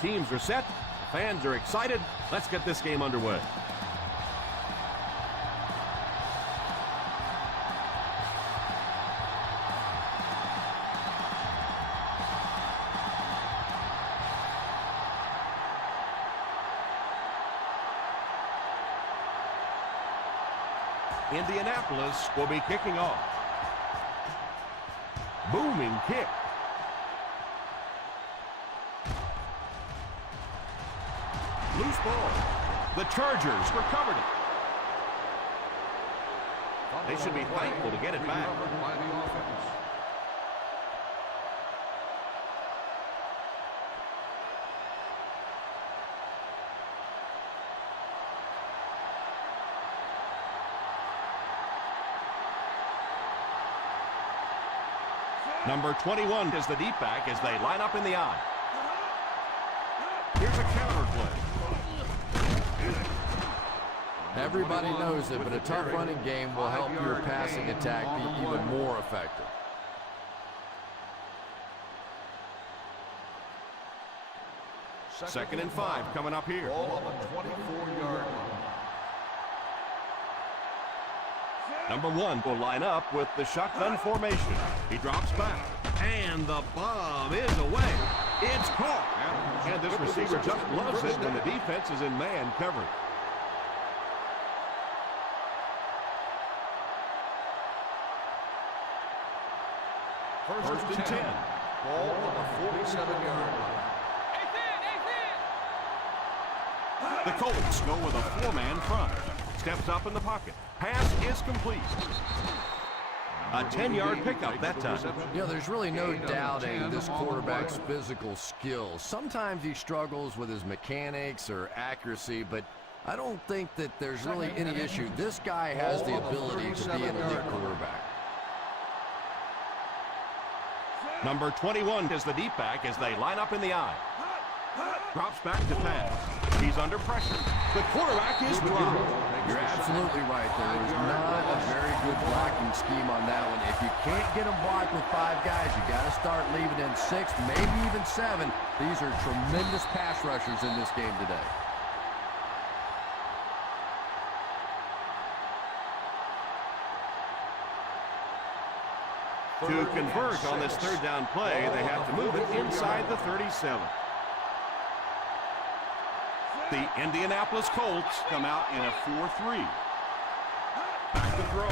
The teams are set. The fans are excited. Let's get this game underway. Indianapolis will be kicking off. Booming kick. Loose ball. The Chargers recovered it. They should be thankful to get it back. Number 21 is the deep back as they line up in the I. Here's a counter play. Everybody knows it, but a tough running game will help your passing attack be even more effective. Second and 5 coming up here. Ball on the 24-yard line. Number 1 will line up with the shotgun formation. He drops back, and the bomb is away. It's caught. And this receiver just loves it when the defense is in man coverage. First and 10. Ball on the 47-yard line. The Colts go with a 4-man front. Steps up in the pocket. Pass is complete. A 10-yard pickup that time. You know, there's really no doubting this quarterback's physical skills. Sometimes he struggles with his mechanics or accuracy, but I don't think that there's really any issue. This guy has the ability to be an elite quarterback. Number 21 is the deep back as they line up in the I. Drops back to pass. He's under pressure. The quarterback is dropped. You're absolutely right. There is not a very good blocking scheme on that one. If you can't get them blocked with 5 guys, you got to start leaving in 6, maybe even 7. These are tremendous pass rushers in this game today. To convert on this third down play, they have to move it inside the 37. The Indianapolis Colts come out in a 4-3. Back to throw.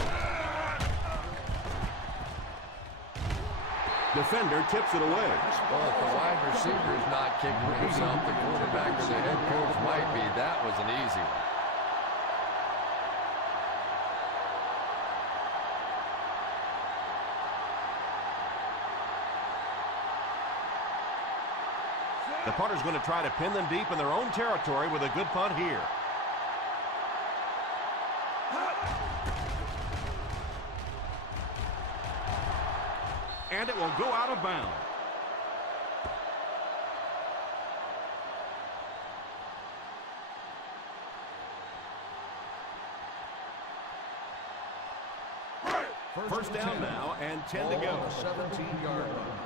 Defender tips it away. Well, if the wide receiver's not kicking himself, the quarterback or the head coach might be. That was an easy one. The punter's going to try to pin them deep in their own territory with a good punt here. And it will go out of bounds. First down now and 10 to go. 17-yard line.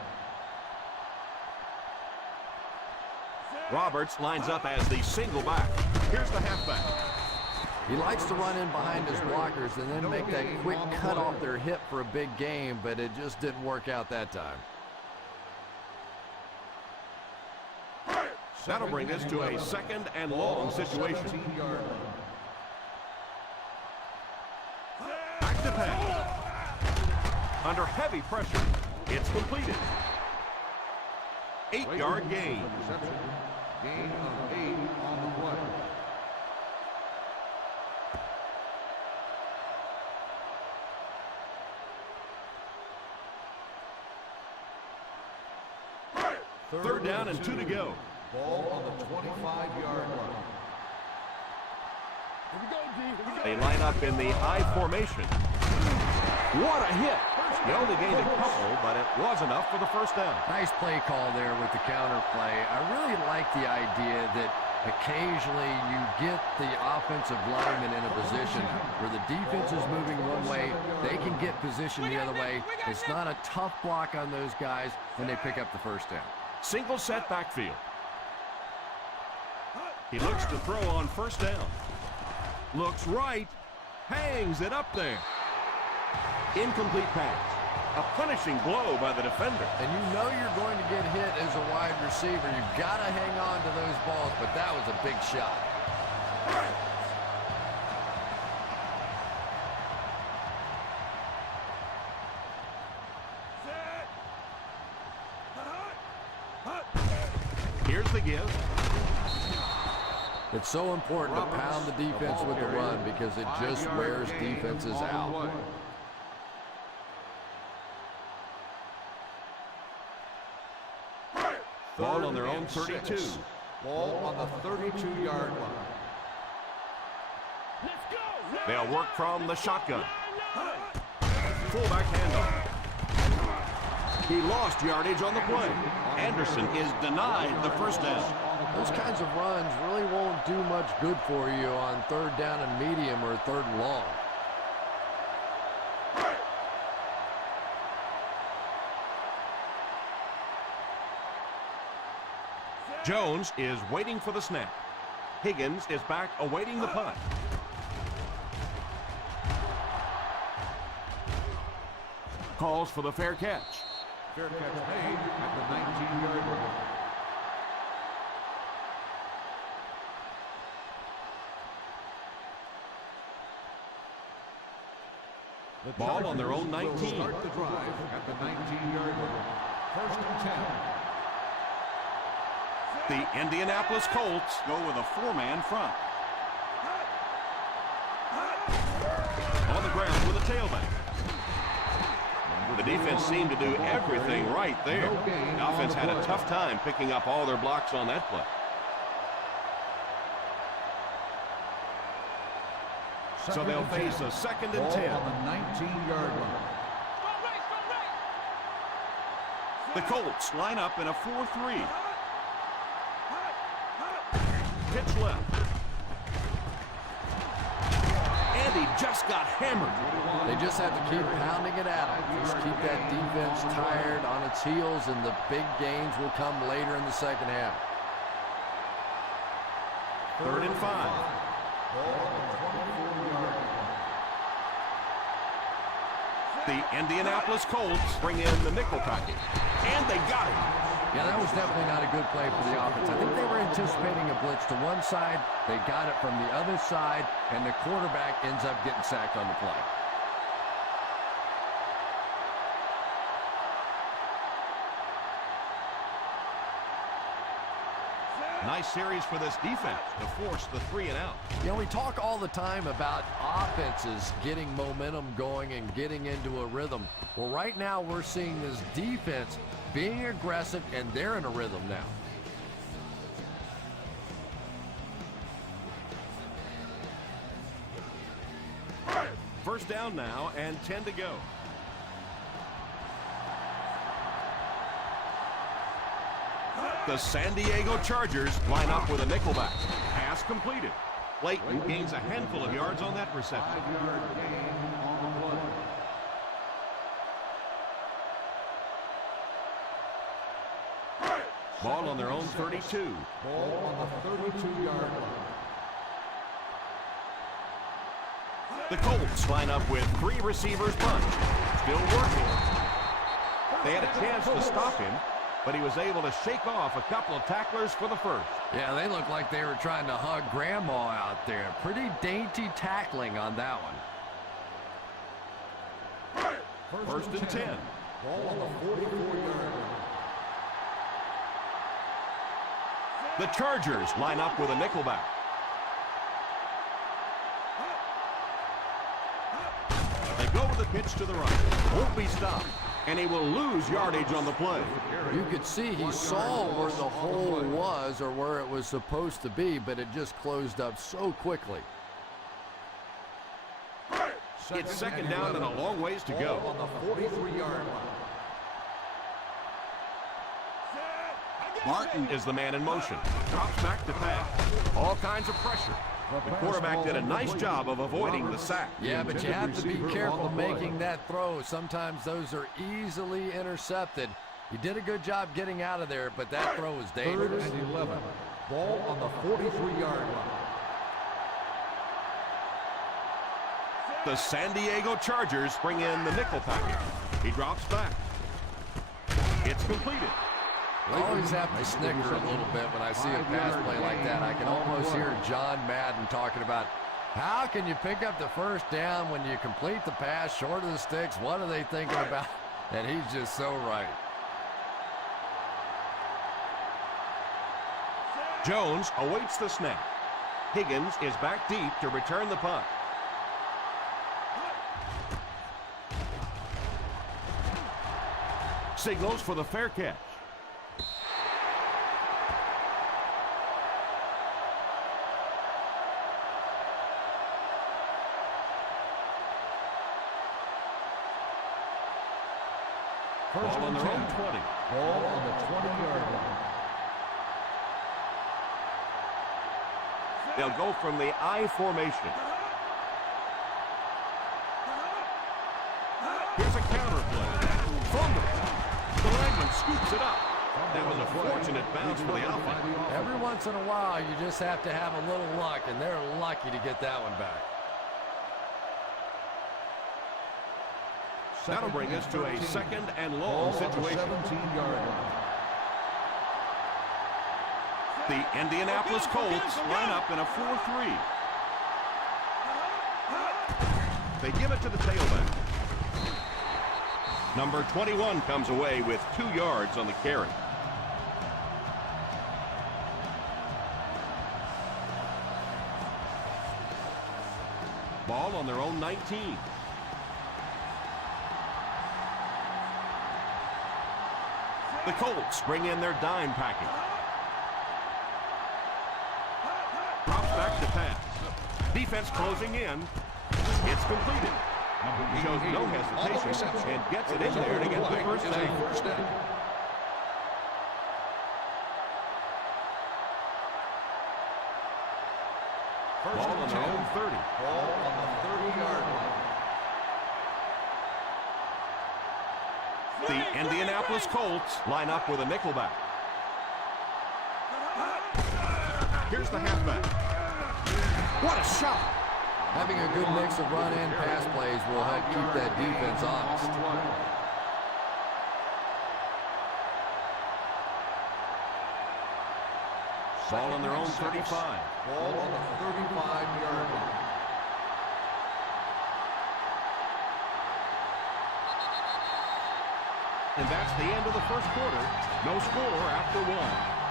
Roberts lines up as the single back. Here's the halfback. He likes to run in behind his blockers and then make that quick cut off their hip for a big game, but it just didn't work out that time. That'll bring us to a second and long situation. Back to pass. Under heavy pressure. It's completed. 8-yard gain. Gain of 8 on the play. Third down and 2 to go. Ball on the 25-yard line. They line up in the I formation. What a hit. They only gained a couple, but it was enough for the first down. Nice play call there with the counter play. I really like the idea that occasionally you get the offensive lineman in a position where the defense is moving one way, they can get position the other way. It's not a tough block on those guys when they pick up the first down. Single set backfield. He looks to throw on first down. Looks right. Hangs it up there. Incomplete pass. A punishing blow by the defender. And you know you're going to get hit as a wide receiver. You've got to hang on to those balls, but that was a big shot. Here's the give. It's so important to pound the defense with the run because it just wears defenses out. Ball on their own 32. Ball on the 32-yard line. They'll work from the shotgun. Fullback handoff. He lost yardage on the play. Anderson is denied the first down. Those kinds of runs really won't do much good for you on third down and medium or third and long. Jones is waiting for the snap. Higgins is back awaiting the punt. Calls for the fair catch. Fair catch made at the 19-yard line. Ball on their own 19. Will start the drive at the 19-yard line. First and 10. The Indianapolis Colts go with a four-man front. On the ground with a tailback. The defense seemed to do everything right there. The offense had a tough time picking up all their blocks on that play. So they'll face a second and 10. On the 19-yard line. The Colts line up in a 4-3. Pitch left. And he just got hammered. They just have to keep pounding it at them. Just keep that defense tired on its heels, and the big gains will come later in the second half. Third and 5. The Indianapolis Colts bring in the nickel package. And they got it. Yeah, that was definitely not a good play for the offense. I think they were anticipating a blitz to one side. They got it from the other side, and the quarterback ends up getting sacked on the play. Nice series for this defense to force the 3 and out. You know, we talk all the time about offenses getting momentum going and getting into a rhythm. Well, right now we're seeing this defense being aggressive, and they're in a rhythm now. First down now and 10 to go. The San Diego Chargers line up with a nickelback. Pass completed. Layton gains a handful of yards on that reception. 5-yard gain on the play. Ball on their own 32. Ball on the 32-yard line. The Colts line up with 3 receivers bunch. Still working. They had a chance to stop him, but he was able to shake off a couple of tacklers for the first. Yeah, they looked like they were trying to hug Grandma out there. Pretty dainty tackling on that one. First and 10. Ball on the 44-yard line. The Chargers line up with a nickelback. They go with a pitch to the right. Won't be stopped. And he will lose yardage on the play. You could see he saw where the hole was or where it was supposed to be, but it just closed up so quickly. It's second down and a long ways to go. Ball on the 43-yard line. Martin is the man in motion. Drops back to pass. All kinds of pressure. The quarterback did a nice job of avoiding the sack. Yeah, but you have to be careful making that throw. Sometimes those are easily intercepted. He did a good job getting out of there, but that throw was dangerous. Third and 11. Ball on the 43-yard line. The San Diego Chargers bring in the nickel package. He drops back. It's completed. I always have to snicker a little bit when I see a pass play like that. I can almost hear John Madden talking about how can you pick up the first down when you complete the pass short of the sticks? What are they thinking about? And he's just so right. Jones awaits the snap. Higgins is back deep to return the punt. Signals for the fair catch. Ball on their own 20. Ball on the 20-yard line. They'll go from the I formation. Here's a counter play. Fumble. The lineman scoops it up. That was a fortunate bounce for the offense. Every once in a while, you just have to have a little luck, and they're lucky to get that one back. That'll bring us to a second and long situation. 17-yard line. The Indianapolis Colts line up in a 4-3. They give it to the tailback. Number 21 comes away with 2 yards on the carry. Ball on their own 19. The Colts bring in their dime package. Drops back to pass. Defense closing in. It's completed. He shows no hesitation and gets it in there to get the first down. Ball on their own 30. Ball on the 30-yard line. The Indianapolis Colts line up with a nickelback. Here's the halfback. What a shot! Having a good mix of run and pass plays will help keep that defense honest. Ball on their own 35. Ball on the 35-yard line. And that's the end of the first quarter. No score after 1.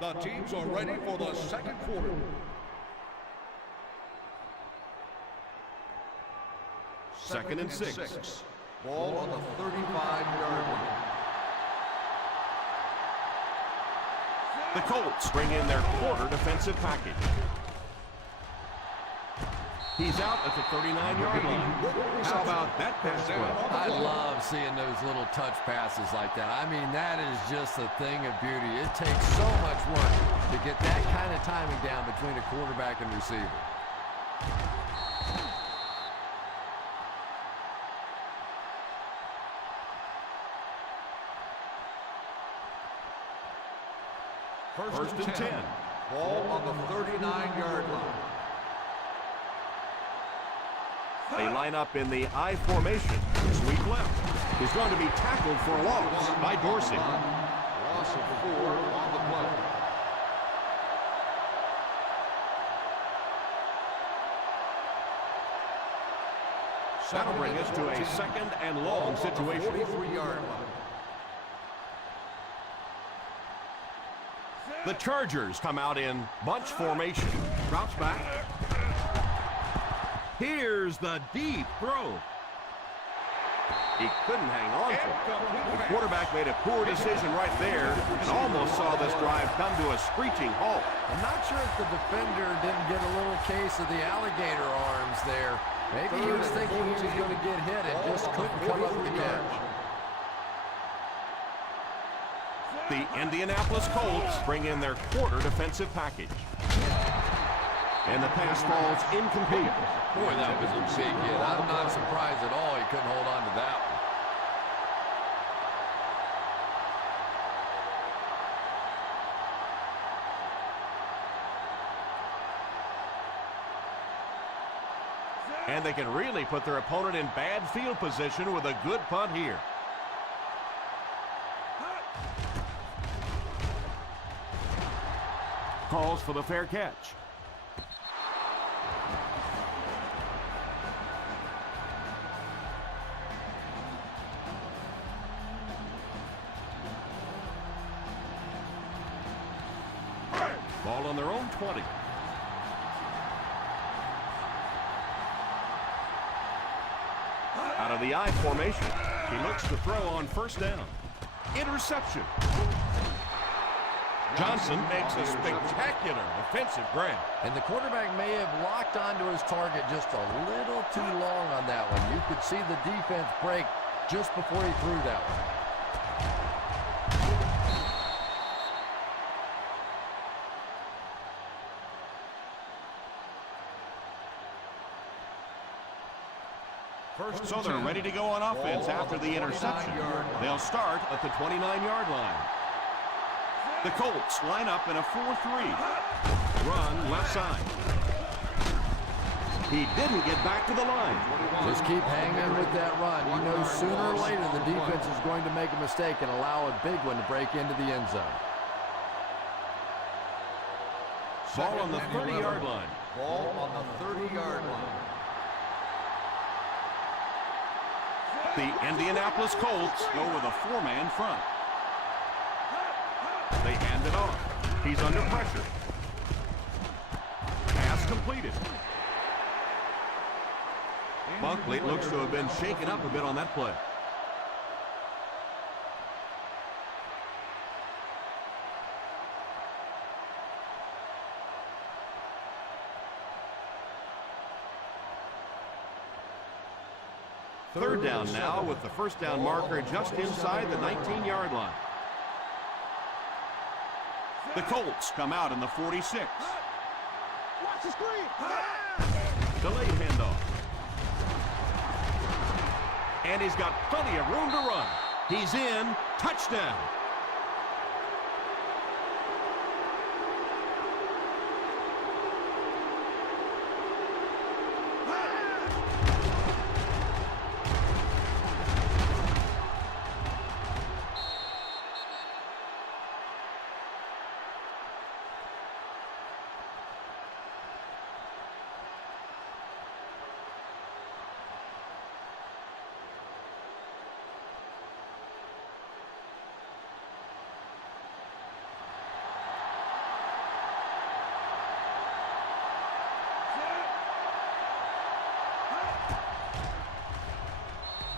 The teams are ready for the second quarter. Second and 6. Ball on the 35-yard line. The Colts bring in their quarter defensive package. He's out at the 39-yard line. How about that pass play? I love seeing those little touch passes like that. I mean, that is just a thing of beauty. It takes so much work to get that kind of timing down between a quarterback and receiver. First and 10. Ball on the 39-yard line. They line up in the I formation. Sweep left. He's going to be tackled for a loss by Dorsey. Loss of 4 on the play. That'll bring us to a second and long situation. 43-yard line. The Chargers come out in bunch formation. Drops back. Here's the deep throw. He couldn't hang on to it. The quarterback made a poor decision right there and almost saw this drive come to a screeching halt. I'm not sure if the defender didn't get a little case of the alligator arms there. Maybe he was thinking he was going to get hit and just couldn't come up with the edge. The Indianapolis Colts bring in their quarter defensive package. And the pass falls incomplete. Boy, that was a big hit. I'm not surprised at all he couldn't hold on to that one. And they can really put their opponent in bad field position with a good punt here. Calls for the fair catch. Ball on their own 20. Out of the I formation. He looks to throw on first down. Interception. Johnson makes a spectacular offensive grab. And the quarterback may have locked onto his target just a little too long on that one. You could see the defense break just before he threw that one. So they're ready to go on offense after the interception. They'll start at the 29-yard line. The Colts line up in a 4-3. Run left side. He didn't get back to the line. Just keep hanging with that run. You know sooner or later the defense is going to make a mistake and allow a big one to break into the end zone. Ball on the 30-yard line. Ball on the 30-yard line. The Indianapolis Colts go with a 4-man front. They hand it off. He's under pressure. Pass completed. Bunkley looks to have been shaken up a bit on that play. Third down now with the first down marker just inside the 19-yard line. The Colts come out in the 46. Watch the screen. Delayed handoff. And he's got plenty of room to run. He's in. Touchdown.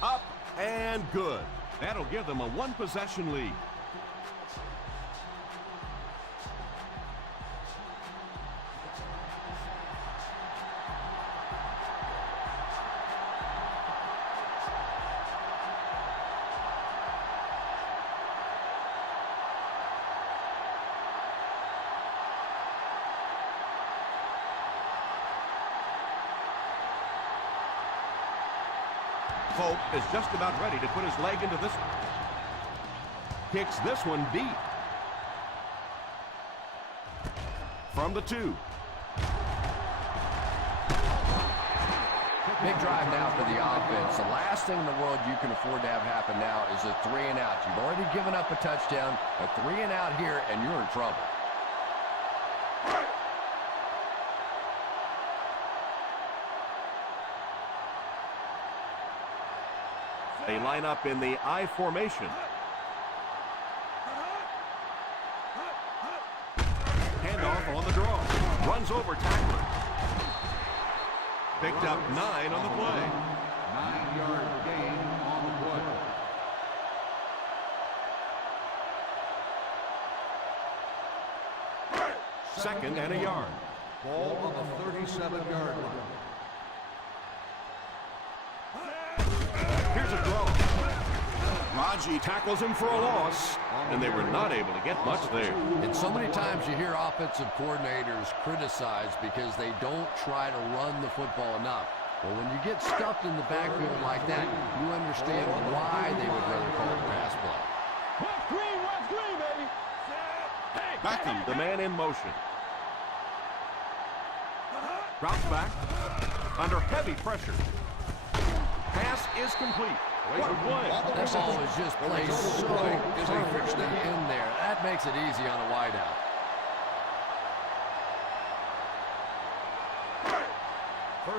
Up and good. That'll give them a one-possession lead. Folk is just about ready to put his leg into this one. Kicks this one deep. From the 2. Big drive now for the offense. The last thing in the world you can afford to have happen now is a 3-and-out. You've already given up a touchdown, a 3-and-out here, and you're in trouble. They line up in the I formation. Handoff on the draw. Runs over tackler. Picked up 9 on the play. 9-yard gain on the play. Second and a yard. Ball on the 37-yard line. Here's a draw. Raji tackles him for a loss, and they were not able to get much there. And so many times you hear offensive coordinators criticized because they don't try to run the football enough. Well, when you get stuffed in the backfield like that, you understand why they would rather call it pass play. West green, baby. Beckham, the man in motion. Drops back. Under heavy pressure. Pass is complete. What a play. That ball is just placed so perfectly in there. That makes it easy on a wideout.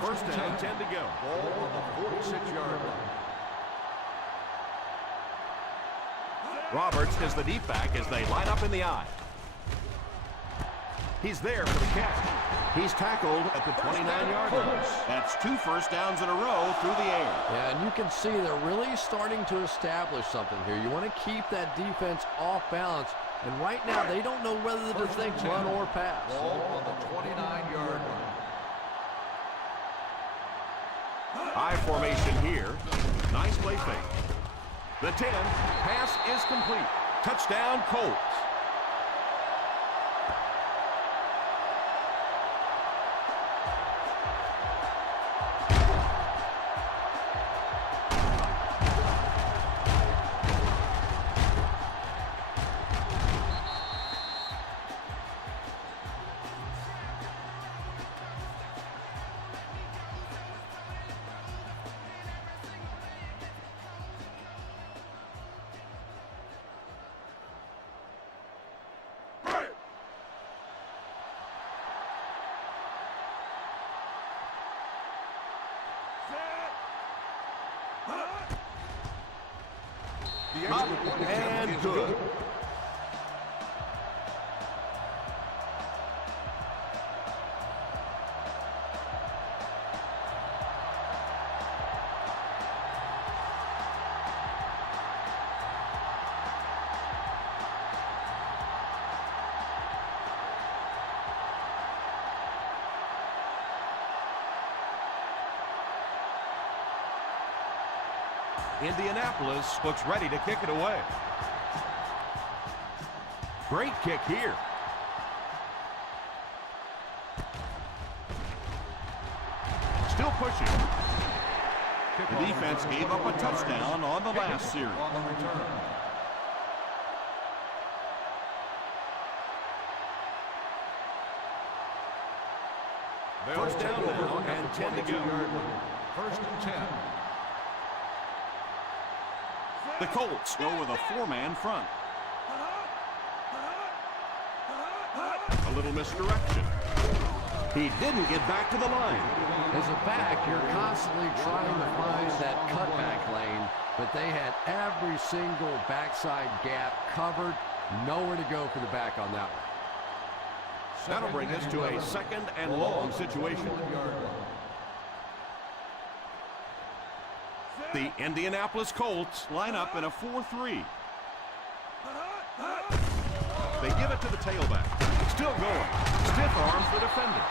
First down, 10 to go. Ball on the 46-yard line. Roberts is the deep back as they line up in the I. He's there for the catch. He's tackled at the 29-yard line. That's 2 first downs in a row through the air. Yeah, and you can see they're really starting to establish something here. You want to keep that defense off balance, and right now they don't know whether to think run or pass. Ball on the 29-yard line. I formation here. Nice play fake. The 10. Pass is complete. Touchdown, Colts. And good. Indianapolis looks ready to kick it away. Great kick here. Still pushing. The defense gave up a touchdown on the last series. On the return. First down now and 10 to go. First and 10. The Colts go with a 4-man front. A little misdirection. He didn't get back to the line. As a back, you're constantly trying to find that cutback lane, but they had every single backside gap covered. Nowhere to go for the back on that one. That'll bring us to a second and long situation. The Indianapolis Colts line up in a 4-3. They give it to the tailback. Still going. Stiff arms the defender.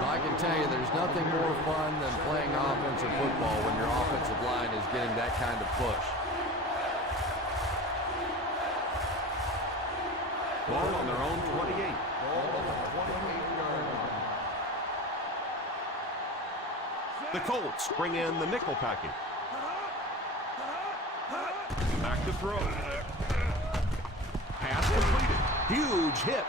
Well, I can tell you there's nothing more fun than playing offensive football when your offensive line is getting that kind of push. Ball on their own 28. Ball on the 28-yard line. The Colts bring in the nickel package. to throw. Pass completed. Huge hit.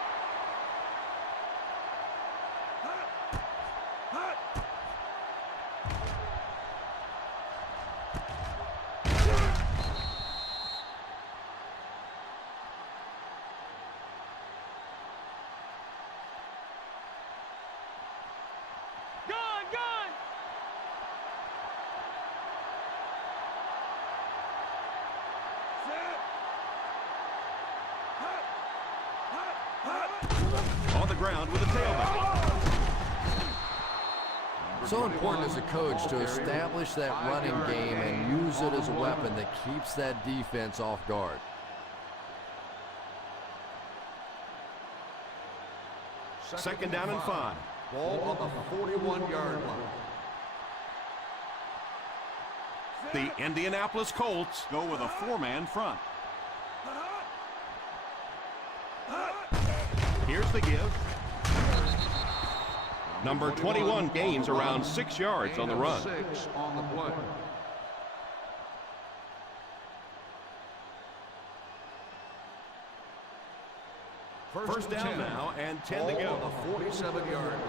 On the ground with a tailback. So important as a coach to establish that running game and use it as a weapon that keeps that defense off guard. Second down and 5. Ball on the 41-yard line. The Indianapolis Colts go with a 4-man front. Here's the give. Number 21 gains around 6 yards on the run. 6 on the play. First down now and 10 to go. On the 47-yard line.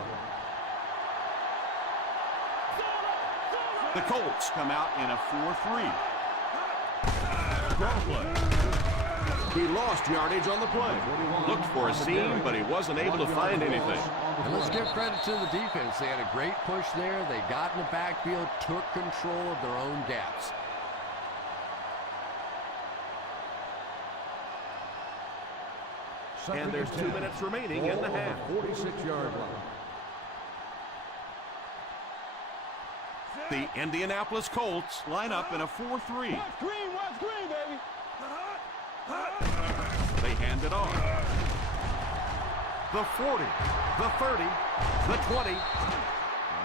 The Colts come out in a 4-3. Draw play. He lost yardage on the play. Looked for a seam, but he wasn't able to find anything. And let's give credit to the defense. They had a great push there. They got in the backfield, took control of their own gaps. And there's 2 minutes remaining in the half. 46-yard line. The Indianapolis Colts line up in a 4-3. West green, baby. They hand it off. The 40, the 30, the 20.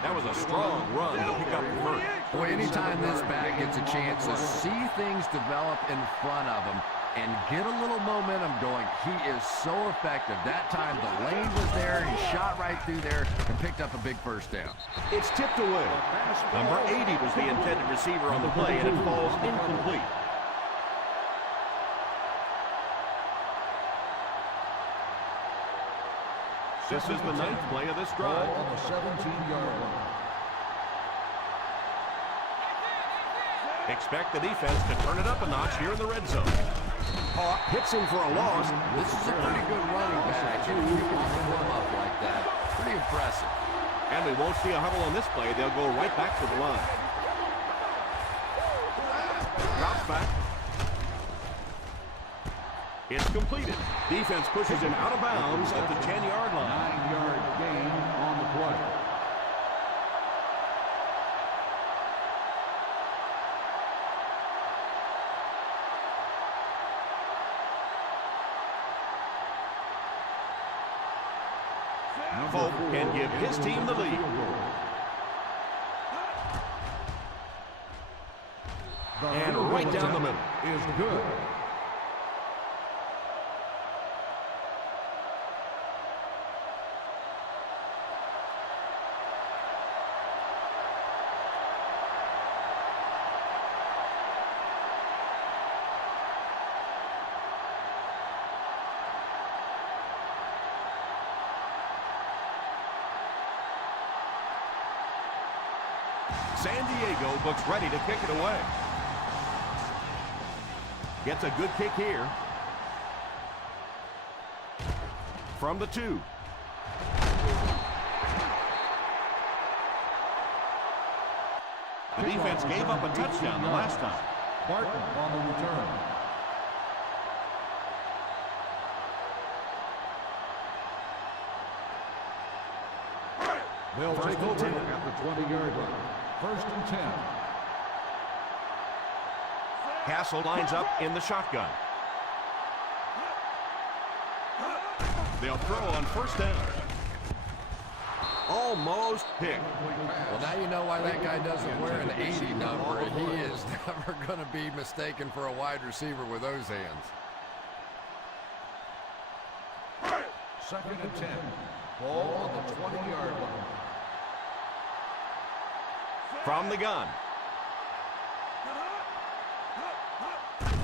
That was a strong run to pick up the first. Boy, anytime this back gets a chance to see things develop in front of him and get a little momentum going, he is so effective. That time the lane was there, he shot right through there and picked up a big first down. It's tipped away. Number 80 was the intended receiver on the play, and it falls incomplete. This is the 9th play of this drive. Ball on the 17-yard line. Expect the defense to turn it up a notch here in the red zone. Hawk hits him for a loss. This is a pretty good running back. You can pull him up like that. Pretty impressive. And we won't see a huddle on this play. They'll go right back to the line. Drops back. It's completed. Defense pushes him out of bounds at the 10-yard line. 9-yard gain on the play. Folk can give his team the lead. And right down the middle. Is good. San Diego looks ready to kick it away. Gets a good kick here. From the 2. The defense gave up a touchdown the last time. Barton on the return. They'll take over at the 20-yard line. First and 10. Castle lines up in the shotgun. They'll throw on first down. Almost picked. Well, now you know why that guy doesn't wear an 80 number. He is never going to be mistaken for a wide receiver with those hands. Second and 10. Ball on the 20-yard line. From the gun.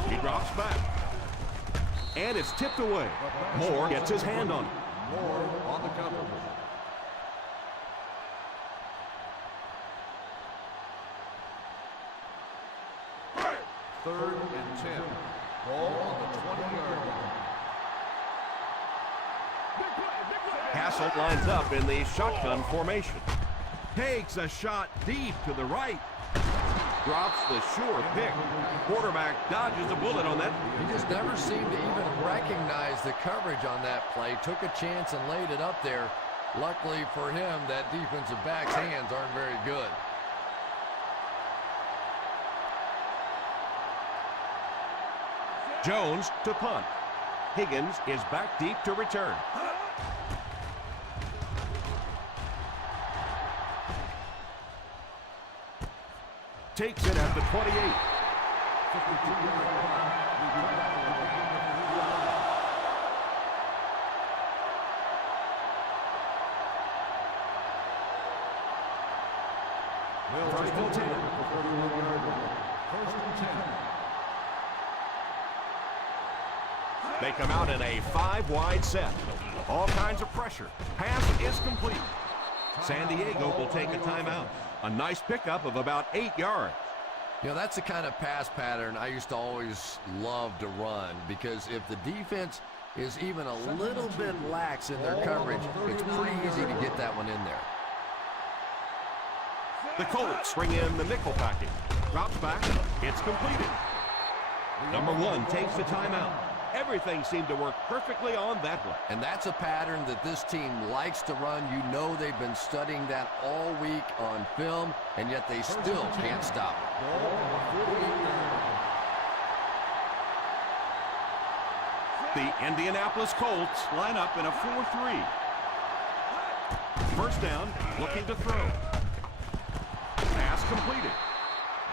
He drops back. And it's tipped away. Moore gets his hand on it. Moore on the cover. Third and 10. Ball on the 20-yard line. Hassel lines up in the shotgun formation. Takes a shot deep to the right. Drops the sure pick. Quarterback dodges a bullet on that. He just never seemed to even recognize the coverage on that play. Took a chance and laid it up there. Luckily for him, that defensive back's hands aren't very good. Jones to punt. Higgins is back deep to return. Takes it at the 28. First and 10. First and 10. They come out in a 5-wide set. All kinds of pressure. Pass is complete. San Diego will take a timeout. A nice pickup of about 8 yards. You know, that's the kind of pass pattern I used to always love to run, because if the defense is even a little bit lax in their coverage, it's pretty easy to get that one in there. The Colts bring in the nickel package. Drops back. It's completed. Number 1 takes the timeout. Everything seemed to work perfectly on that one. And that's a pattern that this team likes to run. You know they've been studying that all week on film, and yet they still can't stop it. The Indianapolis Colts line up in a 4-3. First down, looking to throw. Pass completed.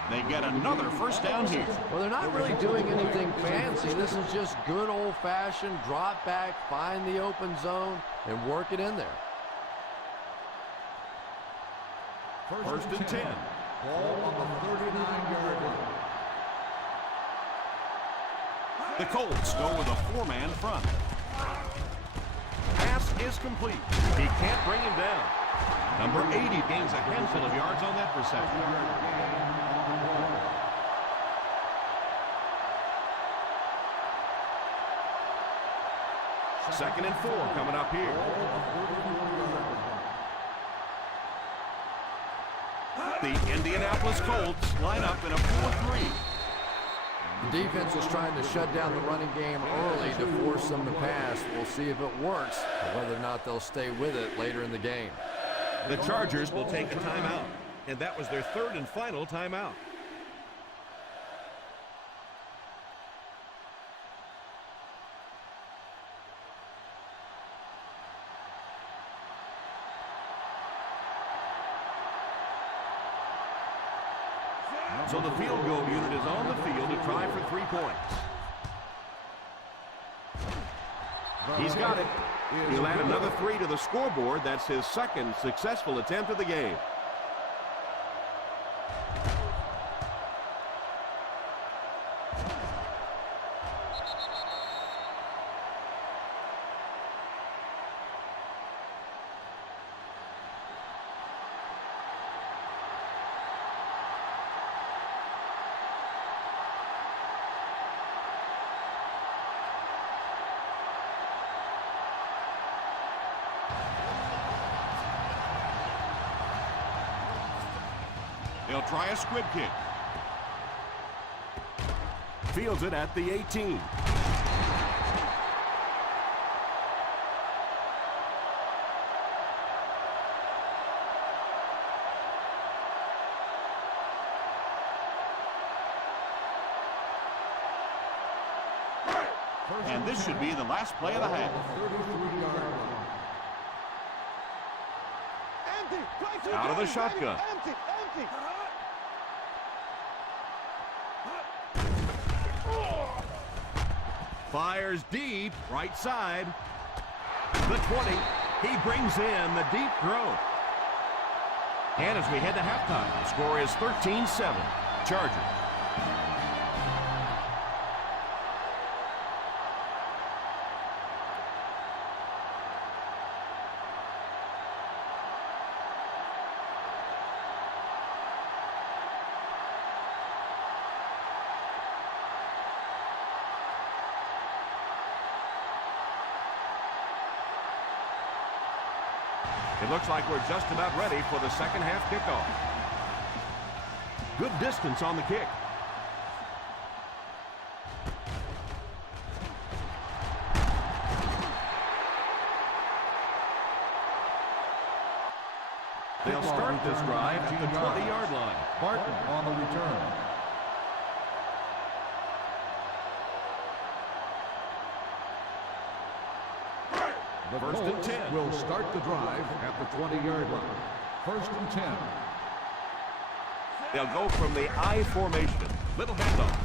They get another first down here. Well, they're not really doing anything fancy. This is just good old-fashioned drop back, find the open zone, and work it in there. First and 10. Ball on the 39-yard line. The Colts go with a 4-man front. Pass is complete. He can't bring him down. Number 80 gains a handful of yards on that reception. Second and 4 coming up here. The Indianapolis Colts line up in a 4-3. The defense is trying to shut down the running game early to force them to pass. We'll see if it works, or whether or not they'll stay with it later in the game. The Chargers will take a timeout, and that was their third and final timeout. So the field goal unit is on the field to try for 3 points. He's got it. He'll add another 3 to the scoreboard. That's his second successful attempt of the game. They'll try a squib kick. Fields it at the 18. And this should be the last play of the half. Out of the shotgun. Fires deep, right side. The 20. He brings in the deep throw. And as we head to halftime, the score is 13-7. Chargers. It looks like we're just about ready for the second half kickoff. Good distance on the kick. They'll start this drive at the 20-yard line. Barton on the return. The First and 10. will start the drive at the 20-yard line. First and 10. They'll go from the I formation. Little handoff.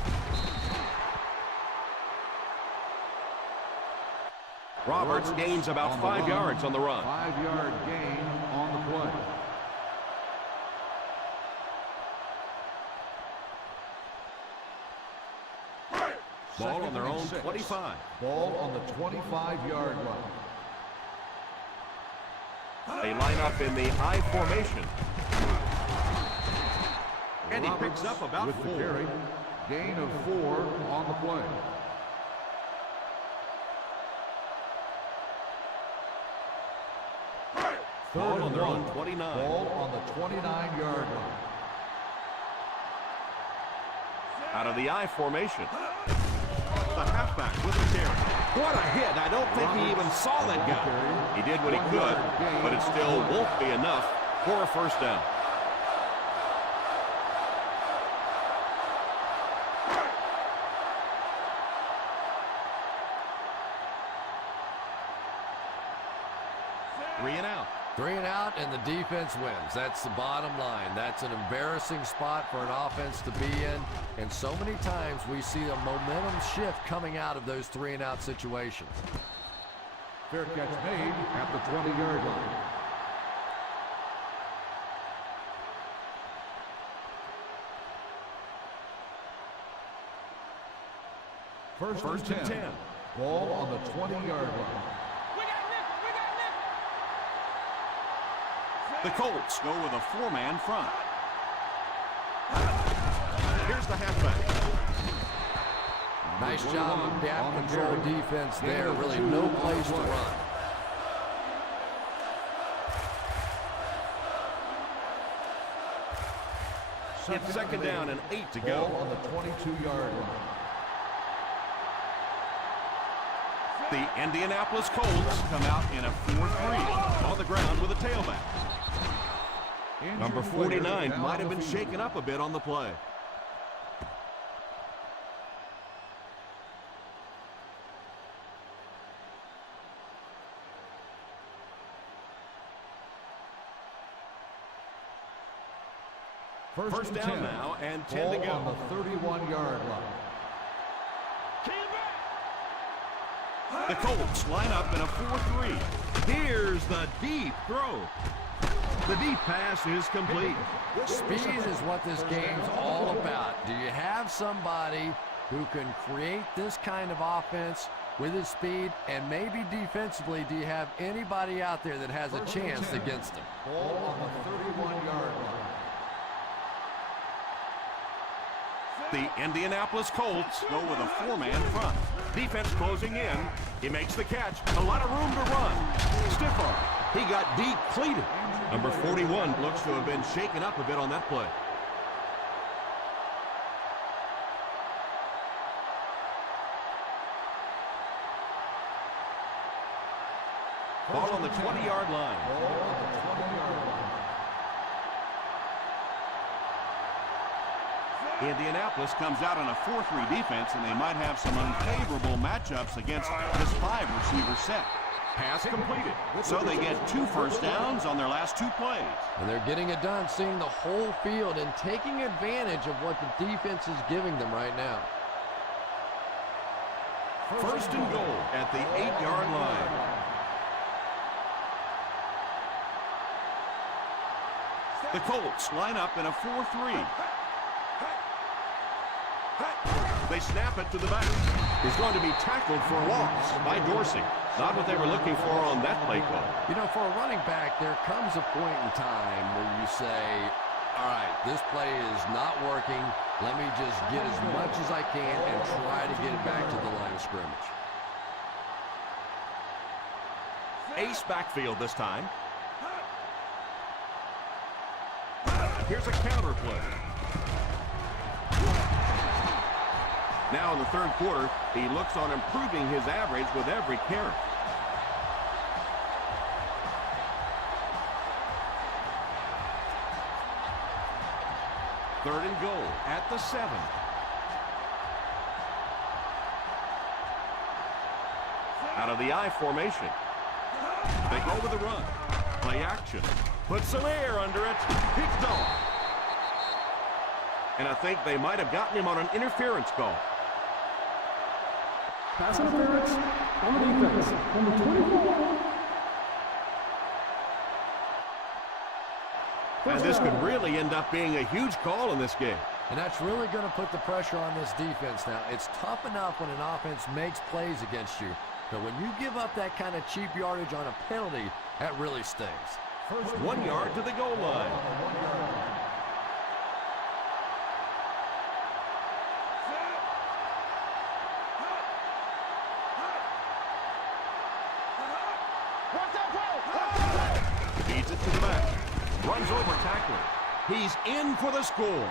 Roberts gains about 5 yards on the run. 5-yard gain on the play. Ball on their own 25. Ball on the 25-yard line. They line up in the I formation. And he picks up about with 4. the carry. Gain of 4 on the play. Ball on their own 29. Ball on the 29-yard line. Out of the I formation. The halfback with the carry. What a hit. I don't think he even saw that guy. He did what he could, but it still won't be enough for a first down. Three and out. 3 and out, and the defense wins. That's the bottom line. That's an embarrassing spot for an offense to be in, and so many times we see a momentum shift coming out of those 3 and out situations. Fair catch made at the 20-yard line. First and 10. Ball on the 20-yard line. The Colts go with a 4-man front. Here's the halfback. Nice job of gap control defense there. Really no place to run. It's second down and 8 to Ball go. on the 22-yard line. The Indianapolis Colts come out in a 4-3 on the ground with a tailback. Number 49 might have been shaken up a bit on the play. First down now and 10 to go. On the 31-yard line. The Colts line up in a 4-3. Here's the deep throw. The deep pass is complete. Speed is what this game's all about. Do you have somebody who can create this kind of offense with his speed, and maybe defensively, do you have anybody out there that has a chance against him? Ball on the 31-yard line. The Indianapolis Colts go with a 4-man front. Defense closing in. He makes the catch. A lot of room to run. Stiff arm. He got depleted. Number 41 looks to have been shaken up a bit on that play. Ball on the 20-yard line. Ball on the 20-yard line. Indianapolis comes out on a 4-3 defense, and they might have some unfavorable matchups against this 5-receiver set. Pass completed. So they get 2 first downs on their last 2 plays. And they're getting it done, seeing the whole field and taking advantage of what the defense is giving them right now. First and goal at the 8-yard line. The Colts line up in a 4-3. They snap it to the back. He's going to be tackled for a loss by Dorsey. Not what they were looking for on that play call. You know, for a running back, there comes a point in time where you say, all right, this play is not working. Let me just get as much as I can and try to get it back to the line of scrimmage. Ace backfield this time. Here's a counter play. Now in the third quarter, he looks on improving his average with every carry. Third and goal at the 7. Out of the I formation. They go with the run. Play action. Put some air under it. Picked off. And I think they might have gotten him on an interference call. Pass interference on the defense. Number 24. And this could really end up being a huge call in this game. And that's really going to put the pressure on this defense now. It's tough enough when an offense makes plays against you. But when you give up that kind of cheap yardage on a penalty, that really stings. First 1 yard to the goal line. Feeds it to the back. Runs over tackler. He's in for the score.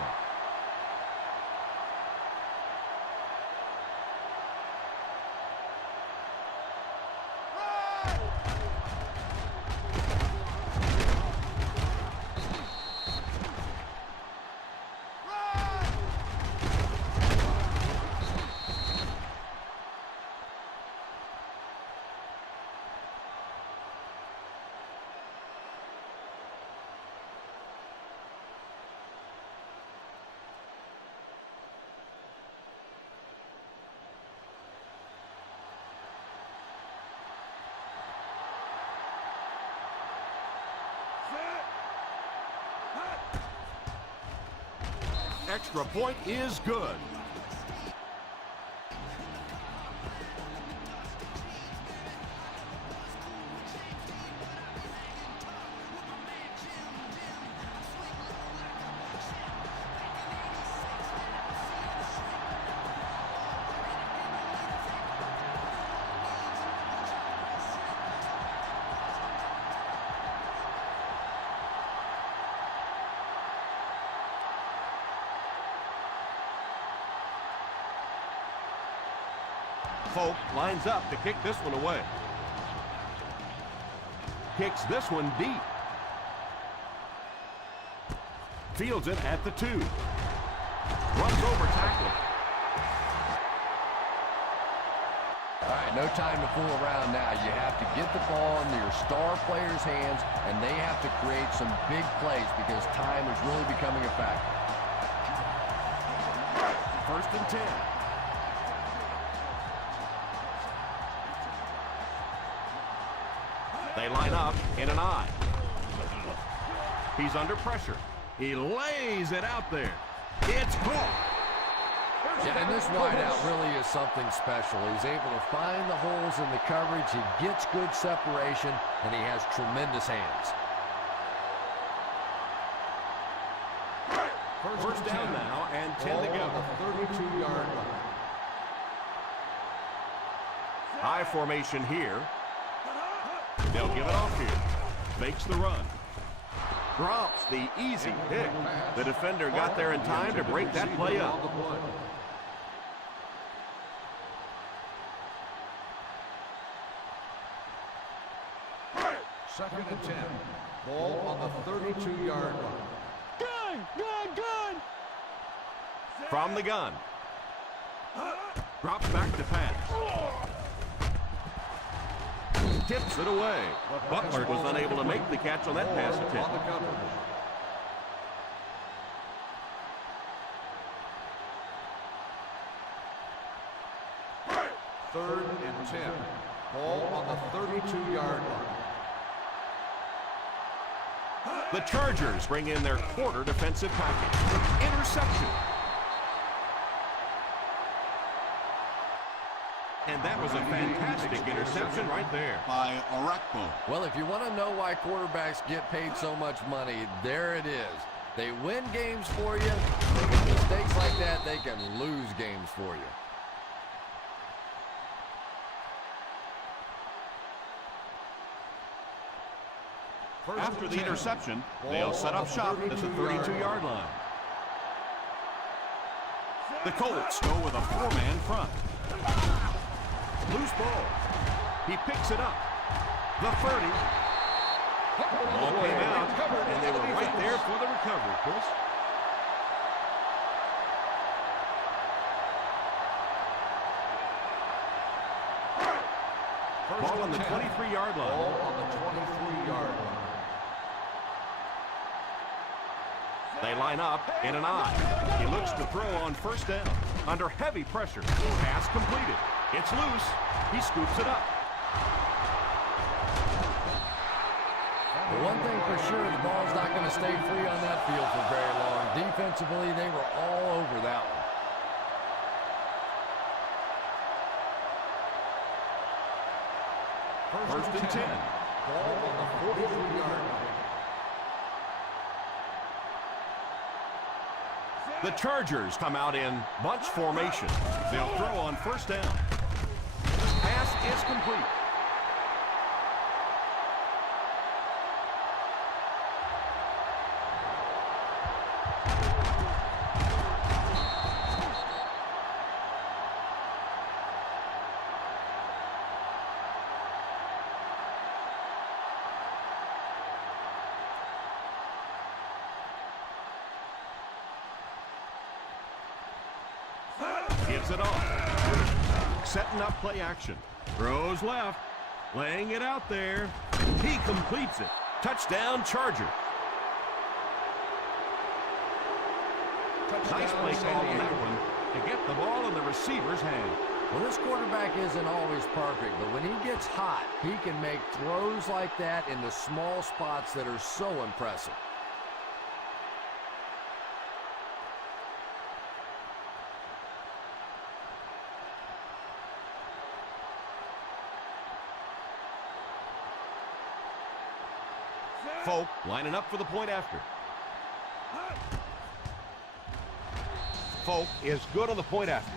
Extra point is good. Folk lines up to kick this one away. Kicks this one deep. Fields it at the 2. Runs over tackler. All right, no time to fool around now. You have to get the ball into your star players' hands, and they have to create some big plays because time is really becoming a factor. First and 10. They line up in an I. He's under pressure. He lays it out there. It's caught. Yeah, and this wideout really is something special. He's able to find the holes in the coverage. He gets good separation, and he has tremendous hands. First down now, and 10 to go. 32-yard line. I formation here. They'll give it off here. Makes the run. Drops the easy pick. The defender got there in time to break that play up. Second and 10. Ball on the 32-yard line. Gun! From the gun. Drops back to pass. Tips it away. Butler was unable to make the catch on that pass attempt. Third and 10. Ball on the 32-yard line. The Chargers bring in their quarter defensive package. Interception. And that was a fantastic interception right there by Orakpo. Well, if you want to know why quarterbacks get paid so much money, there it is. They win games for you. With mistakes like that, they can lose games for you. After the interception, they'll set up shop at the 32-yard line. The Colts go with a four-man front. Loose ball. He picks it up. The 30. Ball came out, and they were right there for the recovery, Chris. Ball on the 23-yard line. Ball on the 23-yard line. They line up in an I. He looks to throw on first down. Under heavy pressure. Pass completed. It's loose. He scoops it up. The one thing for sure, the ball's not going to stay free on that field for very long. Defensively, they were all over that one. First and 10. Ball on the 43-yard line. The Chargers come out in bunch formation. They'll throw on first down. Pass is complete. Gives it off. Setting up play action. Throws left. Laying it out there. He completes it. Touchdown, Charger. Nice play call on that one to get the ball in the receiver's hand. Well, this quarterback isn't always perfect, but when he gets hot, he can make throws like that in the small spots that are so impressive. Folk lining up for the point after. Folk is good on the point after.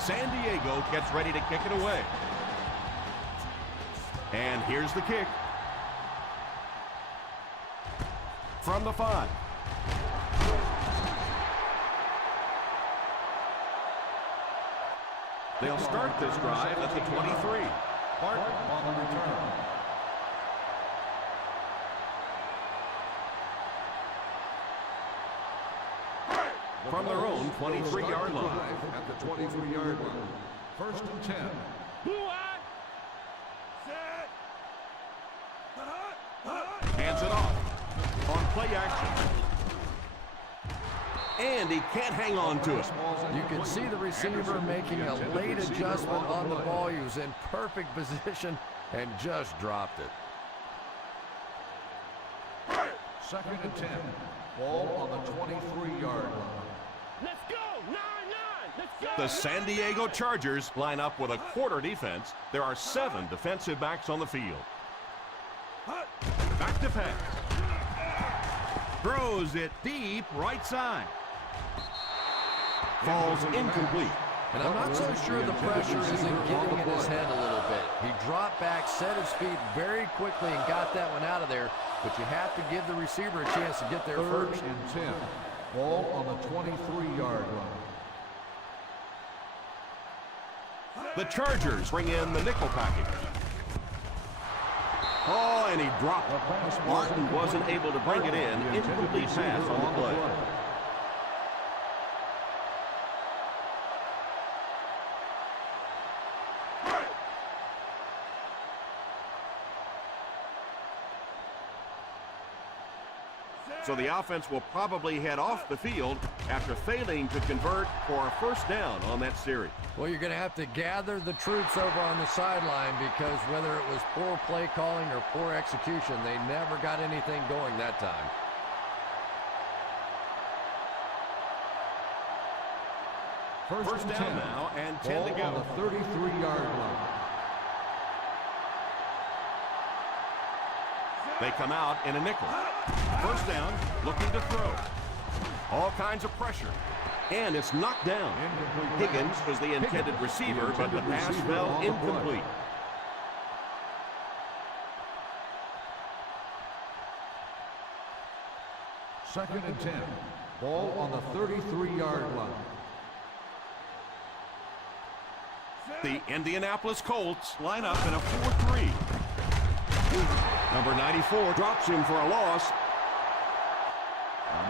San Diego gets ready to kick it away. And here's the kick. From the 5. They'll start this drive at the 23. Barton on the return. From their own 23-yard line. At the 23-yard line. First and 10. Hands it off. On play action. And he can't hang on to it. You can see the receiver making a late adjustment on the ball. He was in perfect position and just dropped it. Second and 10. Ball on the 23-yard line. Let's go! 9-9! Let's go! The San Diego Chargers line up with a quarter defense. There are 7 defensive backs on the field. Back to pass. Throws it deep right side. Falls incomplete. And I'm not so sure the pressure isn't getting in his head a little bit. He dropped back, set his feet very quickly, and got that one out of there. But you have to give the receiver a chance to get there Third first. and 10. Ball on the 23-yard line. The Chargers bring in the nickel package. Oh, and he dropped it. Martin wasn't able to bring it in. Incomplete pass on the play. So the offense will probably head off the field after failing to convert for a first down on that series. Well, you're going to have to gather the troops over on the sideline because whether it was poor play calling or poor execution, they never got anything going that time. First down now and 10 to go. On the 33-yard line. They come out in a nickel. First down, looking to throw. All kinds of pressure. And it's knocked down. Higgins was the intended receiver, but the pass fell incomplete. Second and 10. Ball on the 33-yard line. The Indianapolis Colts line up in a 4-3. Number 94 drops him for a loss.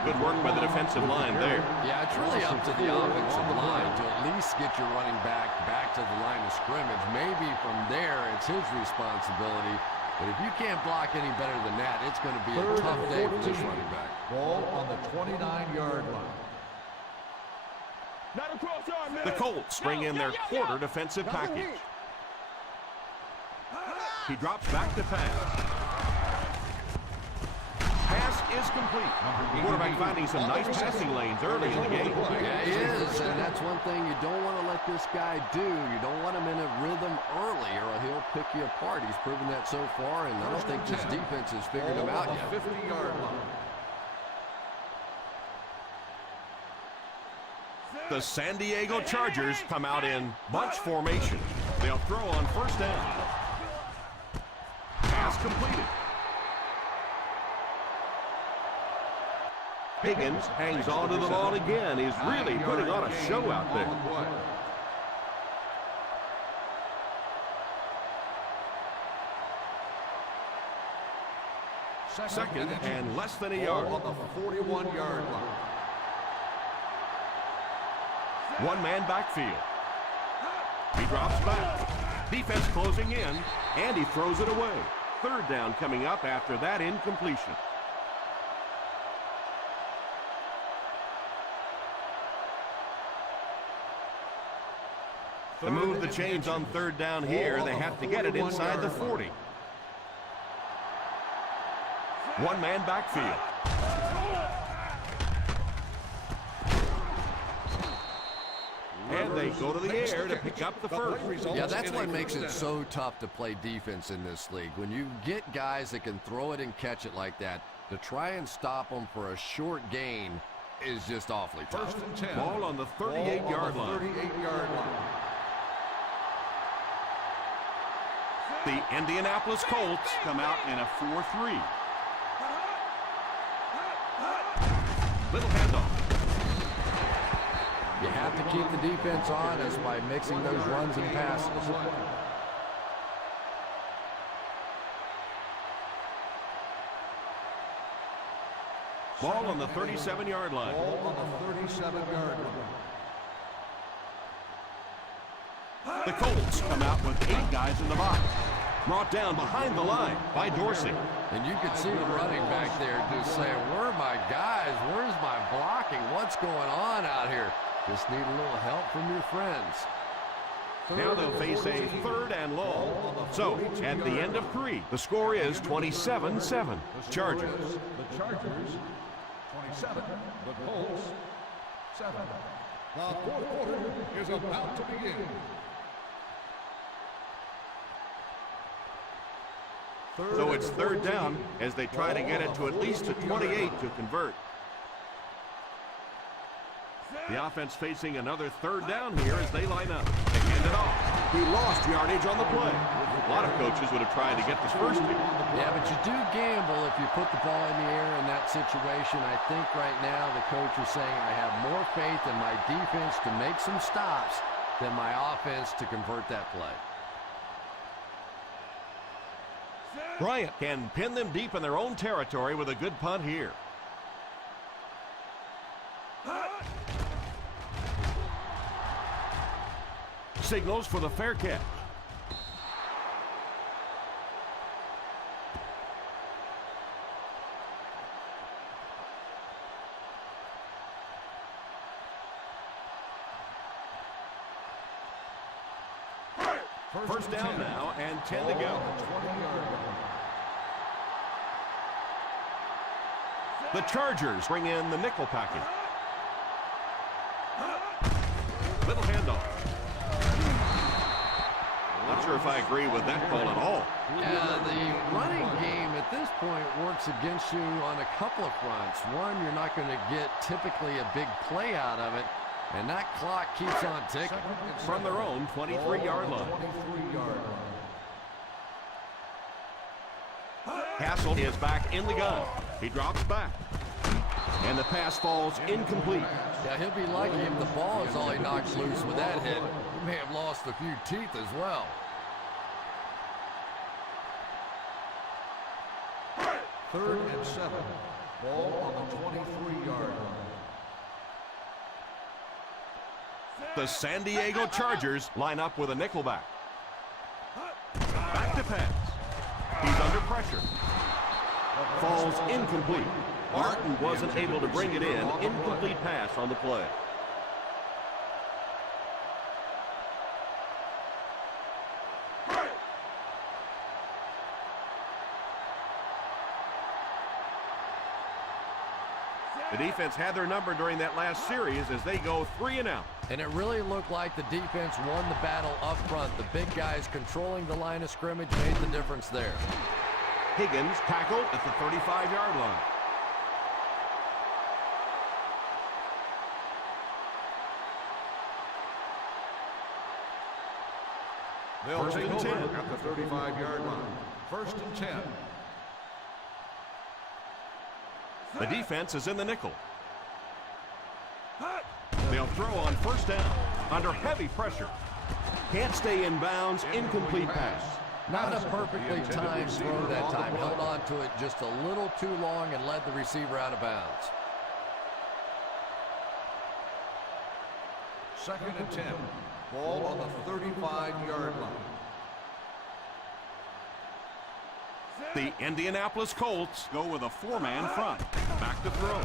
Good work by the defensive line there. Yeah, it's really up to the offensive line to at least get your running back to the line of scrimmage. Maybe from there it's his responsibility. But if you can't block any better than that, it's going to be a tough day for this running back. Ball on the 29-yard line. Not across yard, man. The Colts bring in their quarter defensive package. He drops back to pass. Pass is complete. The quarterback finding some nice passing lanes early in the game. Yeah, he is, and that's one thing you don't want to let this guy do. You don't want him in a rhythm early, or he'll pick you apart. He's proven that so far, and I don't think this defense has figured him out yet. 50-yard line. The San Diego Chargers come out in bunch formation. They'll throw on first down. Pass completed. Higgins hangs on to the ball again. He's really putting on a show out there. Second and less than a yard. On the 41-yard line. One-man backfield. He drops back. Defense closing in, and he throws it away. Third down coming up after that incompletion. To move the chains on third down here, they have to get it inside the 40. One-man backfield. And they go to the air to pick up the first. Yeah, that's what makes it so tough to play defense in this league. When you get guys that can throw it and catch it like that, to try and stop them for a short gain is just awfully tough. First and 10. Ball on the 38-yard line. 38-yard line. The Indianapolis Colts come out in a 4-3. Little handoff. You have to keep the defense honest by mixing those runs and passes. Ball on the 37-yard line. Ball on the 37-yard line. The Colts come out with 8 guys in the box. Brought down behind the line by Dorsey. And you can see the running back there just saying, where are my guys? Where's my blocking? What's going on out here? Just need a little help from your friends. Now they'll face a third and long. So, at the end of 3, the score is 27-7. Chargers. The Chargers, 27. The Colts, 7. The fourth quarter is about to begin. So it's third down as they try to get it to at least a 28 to convert. The offense facing another third down here as they line up. They hand it off. He lost yardage on the play. A lot of coaches would have tried to get this first here. Yeah, but you do gamble if you put the ball in the air in that situation. I think right now the coach is saying I have more faith in my defense to make some stops than my offense to convert that play. Bryant can pin them deep in their own territory with a good punt here. Signals for the fair catch. First down now and 10 to go. The Chargers bring in the nickel package. Little if I agree with that call at all. Yeah, the running game at this point works against you on a couple of fronts. One, you're not going to get typically a big play out of it, and that clock keeps on ticking. From their own 23-yard line. 23-yard line. Castle is back in the gun. He drops back. And the pass falls incomplete. Yeah, he'll be lucky if the ball is all he knocks loose with that hit. He may have lost a few teeth as well. Third and 7. Ball on the 23-yard line. The San Diego Chargers line up with a nickelback. Back to pass. He's under pressure. Falls incomplete. Martin wasn't able to bring it in. Incomplete pass on the play. The defense had their number during that last series as they go 3 and out. And it really looked like the defense won the battle up front. The big guys controlling the line of scrimmage made the difference there. Higgins tackled at the 35-yard line. They'll take over at the 35-yard line. First and 10. The defense is in the nickel. They'll throw on first down under heavy pressure. Can't stay in bounds. Incomplete pass. Not a perfectly timed throw that time. Held on to it just a little too long and led the receiver out of bounds. Second and 10. Ball on the 35-yard line. The Indianapolis Colts go with a 4-man front. Back to throw.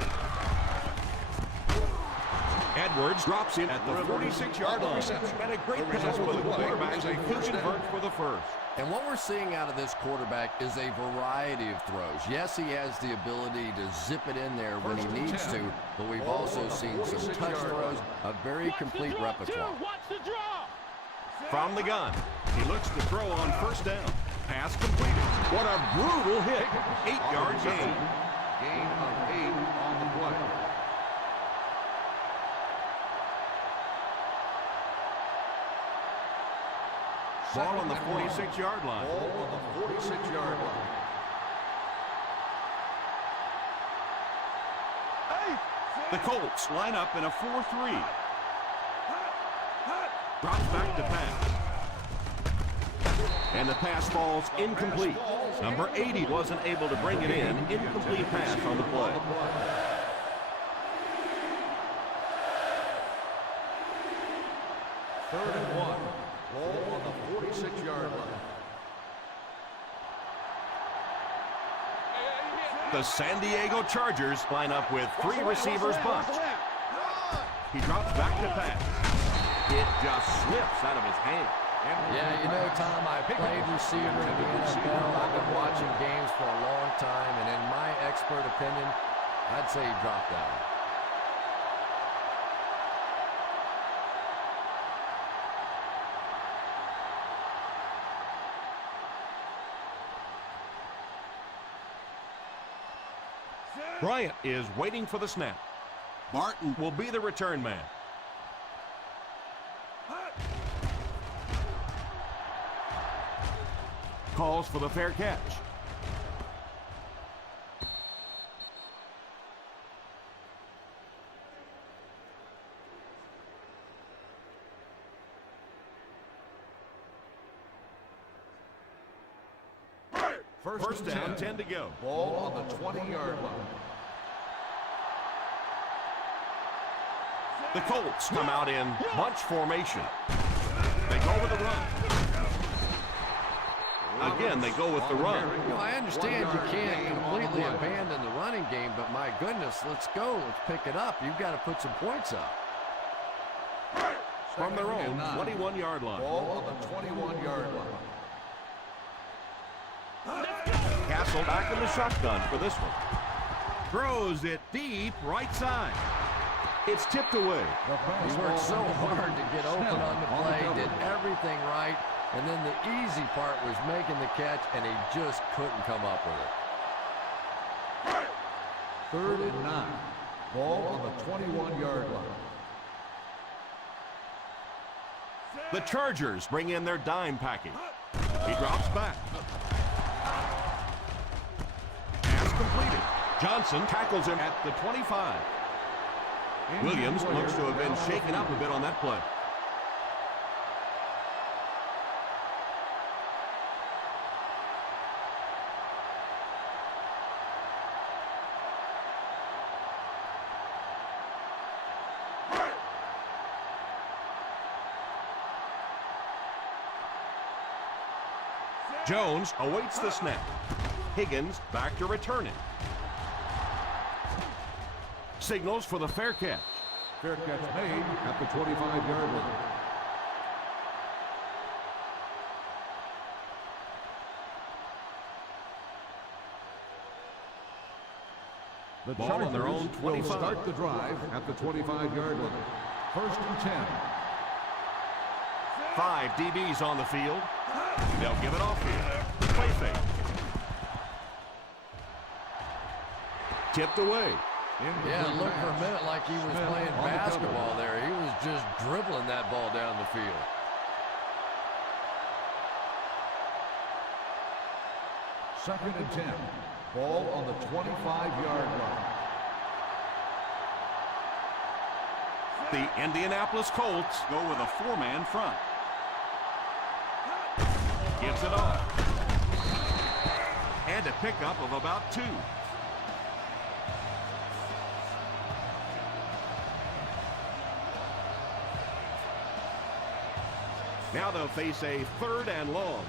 Edwards drops in at the 46-yard line. And a great pass for the quarterback who converts for the first. And what we're seeing out of this quarterback is a variety of throws. Yes, he has the ability to zip it in there when he needs to, but we've also seen some touch throws, a very complete repertoire. Watch the draw. From the gun, he looks to throw on first down. Pass completed. What a brutal hit. 8-yard gain. Gain of 8 on the play. Ball on the 46-yard line. Ball on the 46-yard line. The Colts line up in a 4-3. Drops back to pass. And the pass falls incomplete. Number 80 wasn't able to bring it in. Incomplete pass on the play. Third and 1. Ball on the 46-yard line. The San Diego Chargers line up with 3 receivers bunch. He drops back to pass. It just slips out of his hand. Yeah, you know, Tom, I've played receiver in the NFL. I've been watching games for a long time, and in my expert opinion, I'd say he dropped that one. Bryant is waiting for the snap. Martin will be the return man. Calls for the fair catch. First down, 10 to go. Ball on the 20-yard line. The Colts come out in bunch formation. They go with the run. Again, they go with the run. You know, I understand you can't completely abandon the running game, but my goodness, let's go. Let's pick it up. You've got to put some points up. From their own 21-yard line. Ball on the 21-yard line. Castle back in the shotgun for this one. Throws it deep right side. It's tipped away. He worked so hard to get open on the play, did everything right, And then the easy part was making the catch, and he just couldn't come up with it. 3rd and 9. Ball on the 21-yard line. The Chargers bring in their dime package. He drops back. Pass completed. Johnson tackles him at the 25. Williams looks to have been shaken up a bit on that play. Jones awaits the snap. Higgins back to return it. Signals for the fair catch. Fair catch made at the 25-yard line. The Ball on their own 25. will start the drive at the 25-yard line. 1st and 10. 5 DBs on the field. They'll give it off here. Play fake. Tipped away. Yeah, it looked for a minute like he was playing basketball there. He was just dribbling that ball down the field. Second and 10. Ball on the 25-yard line. The Indianapolis Colts go with a 4-man front. Gives it off. And a pickup of about 2. Now they'll face a 3rd and long.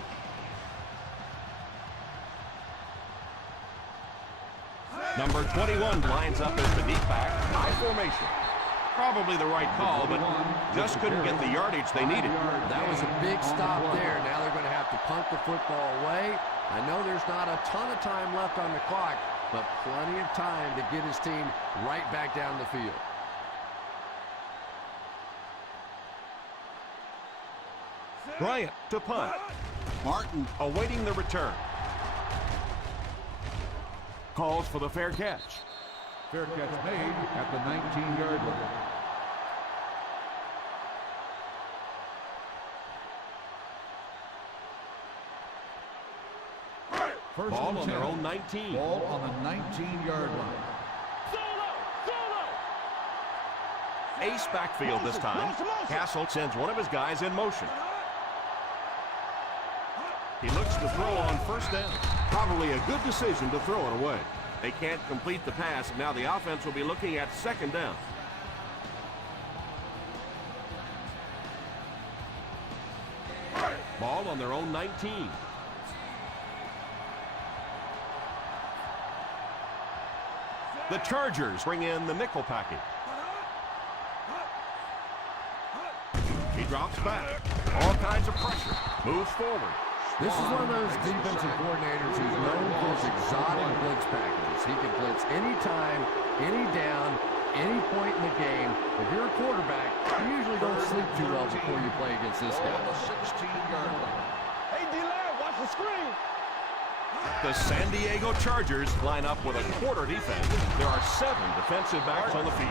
Number 21 lines up as the deep back. High formation. Probably the right call, but just couldn't get the yardage they needed. That was a big stop there. Now they're going to have to punt the football away. I know there's not a ton of time left on the clock, but plenty of time to get his team right back down the field. Bryant to punt. Martin awaiting the return. Calls for the fair catch. Fair catch made at the 19-yard line. First Ball and on 10. their own 19. Ball on the 19-yard line. Ace backfield this time. Castle sends one of his guys in motion. He looks to throw on 1st down. Probably a good decision to throw it away. They can't complete the pass. Now the offense will be looking at 2nd down. Ball on their own 19. The Chargers bring in the nickel package. He drops back. All kinds of pressure. Moves forward. This is one of those defensive coordinators who's known for his exotic blitz packages. He can blitz anytime, any down, any point in the game. If you're a quarterback, you usually don't sleep too well before you play against this guy. 16-yard line. Hey, D-Line, watch the screen. The San Diego Chargers line up with a quarter defense. There are 7 defensive backs on the field.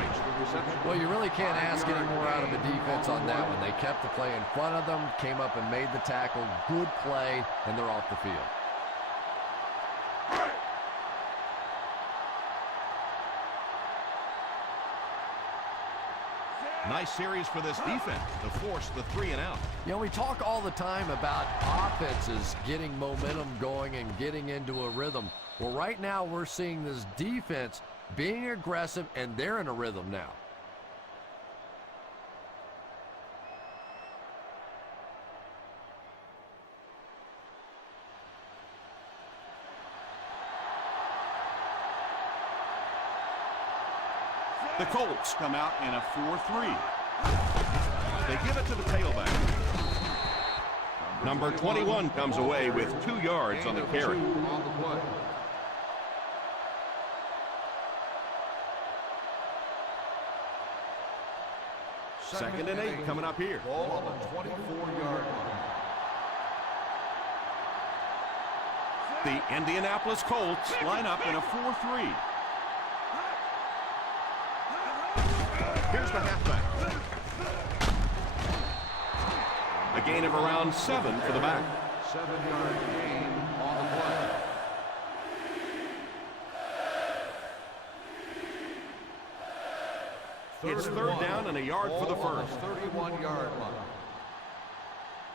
Well, you really can't ask any more out of a defense on that one. They kept the play in front of them, came up and made the tackle. Good play, and they're off the field. Nice series for this defense to force the 3 and out. You know, we talk all the time about offenses getting momentum going and getting into a rhythm. Well, right now we're seeing this defense being aggressive, and they're in a rhythm now. The Colts come out in a 4-3. They give it to the tailback. Number 21 comes away with 2 yards on the carry. On the play. Second and 8 coming up here. Ball on the 24-yard line. The Indianapolis Colts line up in a 4-3. Here's the halfback. A gain of around 7 for the back. 7-yard gain on the play. It's third down and a yard for the first. 31-yard line.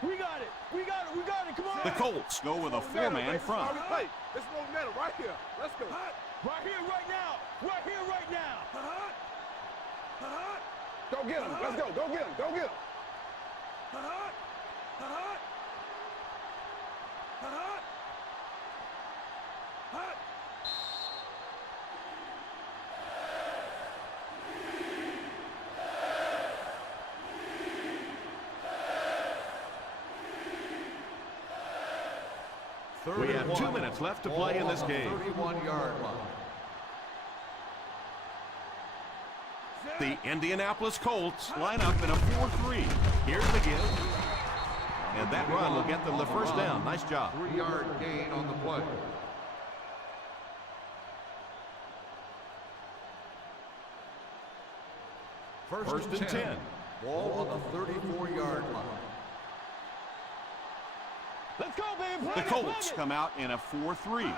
We got it. We got it. We got it. Come on. The Colts go with a 4-man front. It's momentum right here. Let's go. Right here, right now. Right here, right now. Go get him. Let's go. Go get him. Go get him. We have 2 minutes left to play in this game. 31-yard line. The Indianapolis Colts line up in a 4-3. Here's the give. And that run will get them the first down. Nice job. 3-yard gain on the play. First and 10. Ball on the 34-yard line. Let's go, baby. The Colts come out in a 4-3.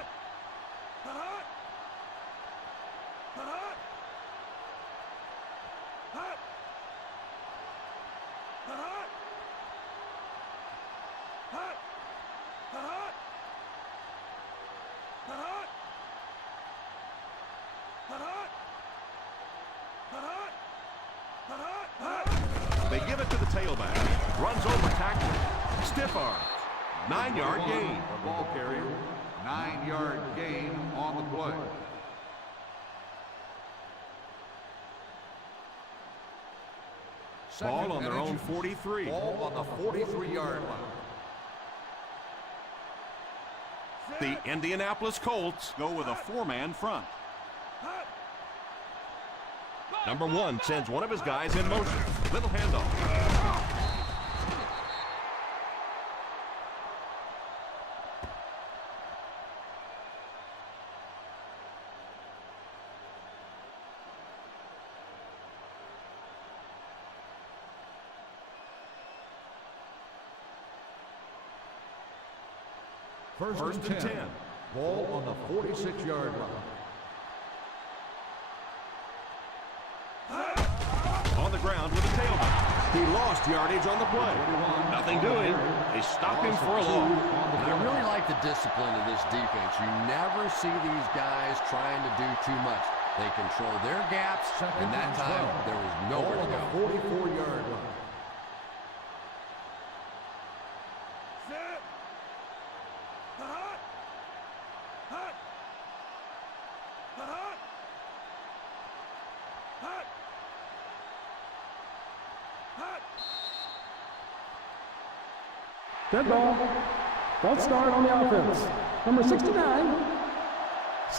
They give it to the tailback. Runs over tackler. Stiff arm. 9-yard gain. Ball carrier. 9-yard gain on the play. Ball on their own 43. Ball on the 43-yard line. The Indianapolis Colts go with a 4-man front. Number 1 sends one of his guys in motion. Little handoff. First and 10. Ball on the 46-yard line. On the ground with the tailback. He lost yardage on the play. Nothing doing. They stop him for a loss. I really like the discipline of this defense. You never see these guys trying to do too much. They control their gaps, and that time there was nowhere to go. 44-yard line. Dead ball. False start on the offense. Number 69.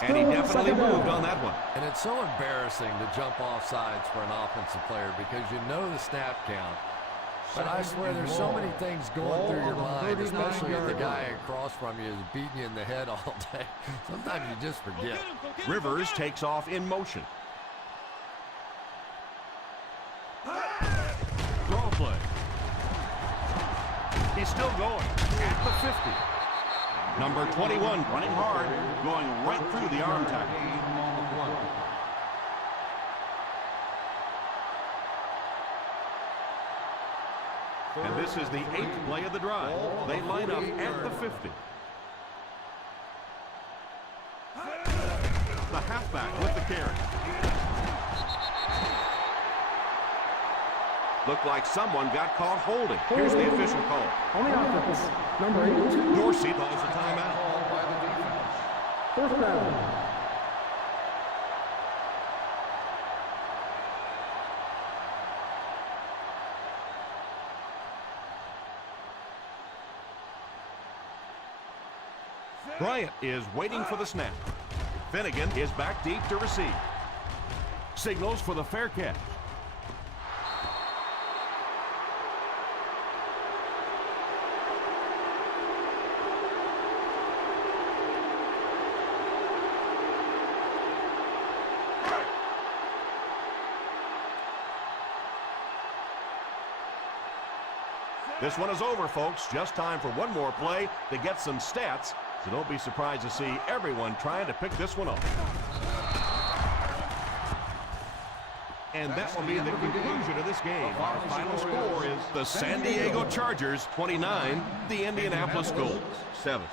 And he definitely moved on that one. And it's so embarrassing to jump off sides for an offensive player because you know the snap count. But I swear there's so many things going through your mind, especially if the guy across from you is beating you in the head all day. Sometimes you just forget. Rivers takes off in motion. Throw play. He's still going at the 50. Number 21 running hard, going right through the arm tackle. And this is the 8th play of the drive. They line up at the 50. The halfback with the carry. Looked like someone got caught holding. Here's the official call. On the offense. Number 82. Dorsey calls a timeout. Fourth down. Bryant is waiting for the snap. Finnegan is back deep to receive. Signals for the fair catch. This one is over, folks. Just time for one more play to get some stats. So don't be surprised to see everyone trying to pick this one up. And that will be the conclusion of this game. Our final score is the San Diego Chargers 29, the Indianapolis Colts 7.